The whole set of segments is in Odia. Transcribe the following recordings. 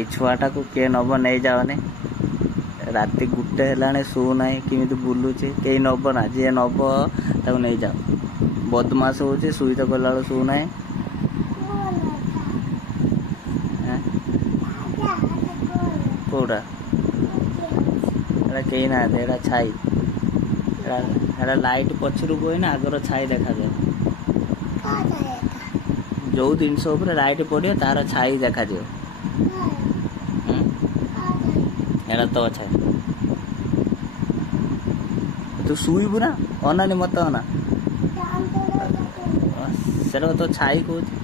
ଏଇ ଛୁଆଟାକୁ କିଏ ନବ ନେଇଯାଅନି। ରାତି 1 ହେଲାଣି ଶୋଉନାହିଁ, କେମିତି ବୁଲୁଛି। କେହି ନବ ନା, ଯିଏ ନବ ତାକୁ ନେଇଯାଅ। ବଦମାସ ହେଉଛି, ଶୋଇତ କଲାବେଳକୁ ଶୋଉନାହିଁ। କେଉଁଟା ଏଇଟା କେହି ନାହାନ୍ତି, ଏଇଟା ଛାଇ। ଏଇଟା ଲାଇଟ୍ ପଛରୁ ବୋହିନା ଆଗର ଛାଇ ଦେଖାଯାଏ। ଯେଉଁ ଜିନିଷ ଉପରେ ଲାଇଟ୍ ପଡ଼ିବ ତାର ଛାଇ ଦେଖାଯିବ। ଏଇଟା ତ ଛାଇ। ତୁ ଶୋଇବୁ ନା, ଅନାନି ମତେ ଅନା। ସେଟା ତ ଛାଇ କହୁଛି।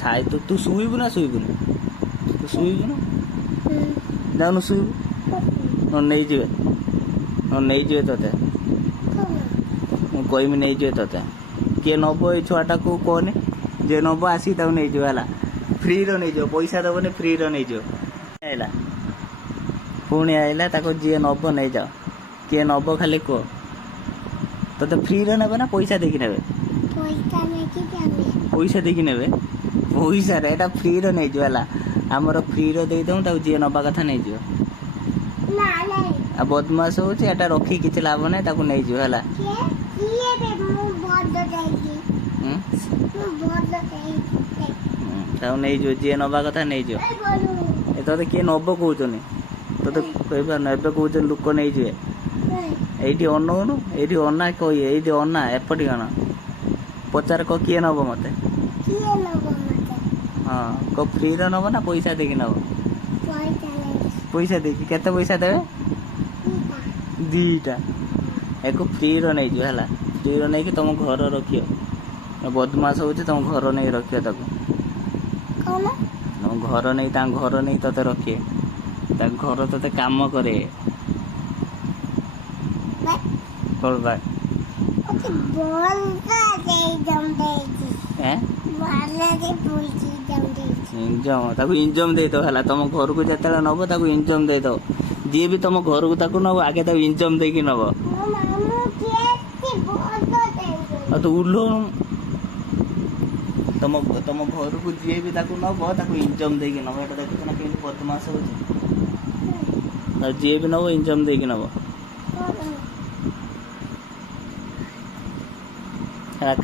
ଛାଇ ତୁ ଶୋଇବୁ ନା ଶୋଇବୁନି? ତୁ ଶୋଇବୁ ନା, ଯାଉନୁ ଶୋଇବୁ। ନେଇଯିବେ, ନେଇଯିବେ ତତେ। ମୁଁ କହିବି ନେଇଯିବେ ତତେ। କିଏ ନବ ଏଇ ଛୁଆଟାକୁ କହନି, ଯିଏ ନବ ଆସିକି ତାକୁ ନେଇଯିବ ହେଲା। ଫ୍ରିର ନେଇଯିବ, ପଇସା ଦେବନି, ଫ୍ରିର ନେଇଯିବ। ଆଇଲା, ପୁଣି ଆଇଲା, ତାକୁ ଯିଏ ନବ ନେଇଯାଅ। କିଏ ନବ ଖାଲି କୁହ। ତତେ ଫ୍ରିରେ ନେବେ ନା ପଇସା ଦେଇକି ନେବେ? ପଇସା ଦେଇକି ନେବେ। ପଇସାରେ ଏଇଟା ଫ୍ରିରେ ନେଇଯିବ ହେଲା। ଆମର ଫ୍ରିରେ ଦେଇଦେବୁ, ତାକୁ ଯିଏ ନେବା କଥା ନେଇଯିବ। ଆଉ ବଦମାସ ହେଉଛି, ଏଟା ରଖି କିଛି ଲାଭ ନାହିଁ, ତାକୁ ନେଇଯିବ ହେଲା। ତାକୁ ନେଇଯିବ, ଯିଏ ନେବା କଥା ନେଇଯିବ। ଏ ତତେ କିଏ ନବ କହୁଛନ୍ତି? ତତେ କହିପାରୁନ, ଏବେ କହୁଛନ୍ତି ଲୋକ ନେଇଯିବେ। ଏଇଠି ଅନଉନୁ, ଏଇଠି ଅନା, କହିବେ ଏଇଠି ଅନା, ଏପଟେ କଣ ପଚାର, କ କିଏ ନବ ମତେ? ହଁ, କ ଫ୍ରିରେ ନବ ନା ପଇସା ଦେଇକି ନବ? ପଇସା ଦେଇକି। କେତେ ପଇସା ଦେବେ? 2ଟା। ୟାକୁ ଫ୍ରିର ନେଇଯିବ ହେଲା। ଫ୍ରିର ନେଇକି ତମ ଘର ରଖିବ। ବଦମାସ ହେଉଛି, ତମ ଘର ନେଇ ରଖିବ ତାକୁ। ତମ ଘର ନେଇ, ତାଙ୍କ ଘର ନେଇ ତତେ ରଖିବେ। ତାଙ୍କ ଘର ତତେ କାମ କରେ। ତାକୁ ଇନଜମ ଦେଇଦବ ହେଲା। ତମ ଘରକୁ ଯେତେବେଳେ ନବ ତାକୁ ଇନଜମ ଦେଇଦବ। ଯିଏ ବି ତମ ଘରକୁ ତାକୁ ନବ, ଆଗେ ତାକୁ ଇନଜମ ଦେଇକି ନବ। ଆଉ ତୁ ଉଲ୍ଲୁଣୁ। ତମ ଘରକୁ ଯିଏ ବି ତାକୁ ନବ, ତାକୁ ଇନଜମ ଦେଇକି ନବ। ଏଇଟା ଦେଖୁଛ ନା କେମିତି ବଦମାସ ହେଉଛି। ଆଉ ଯିଏ ବି ନବ, ଇନଜମ ଦେଇକି ନବ।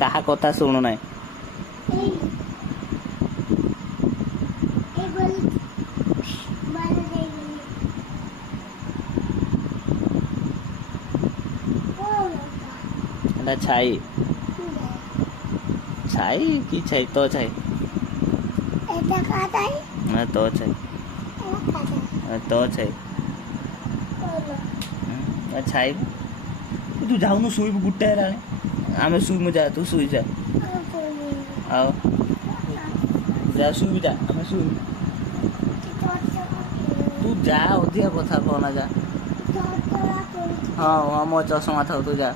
କାହା କଥା ଶୁଣୁ ନାହିଁ। ଏଟା ଛାଇ। ଛାଇ କି ଛାଇ? ତ ଛାଇ। ତ ଛାଇ, ତ ଛାଇ। ଛାଇ। ତୁ ଯାଉନୁ ଶୋଇବୁ, 1 ହେଲାଣି। ଆମେ ଶୋଇମୁ, ଯା ତୁ ଶୋଇଯା। ଆଉ ଯା ଶୋଇବୁ, ଯା ଆମେ ଶୋଇମୁ। ତୁ ଯା, ଅଧିକା କଥା କହନା, ଯା। ହଁ, ମୋ ଚଷମା ଥାଉ, ତୁ ଯା।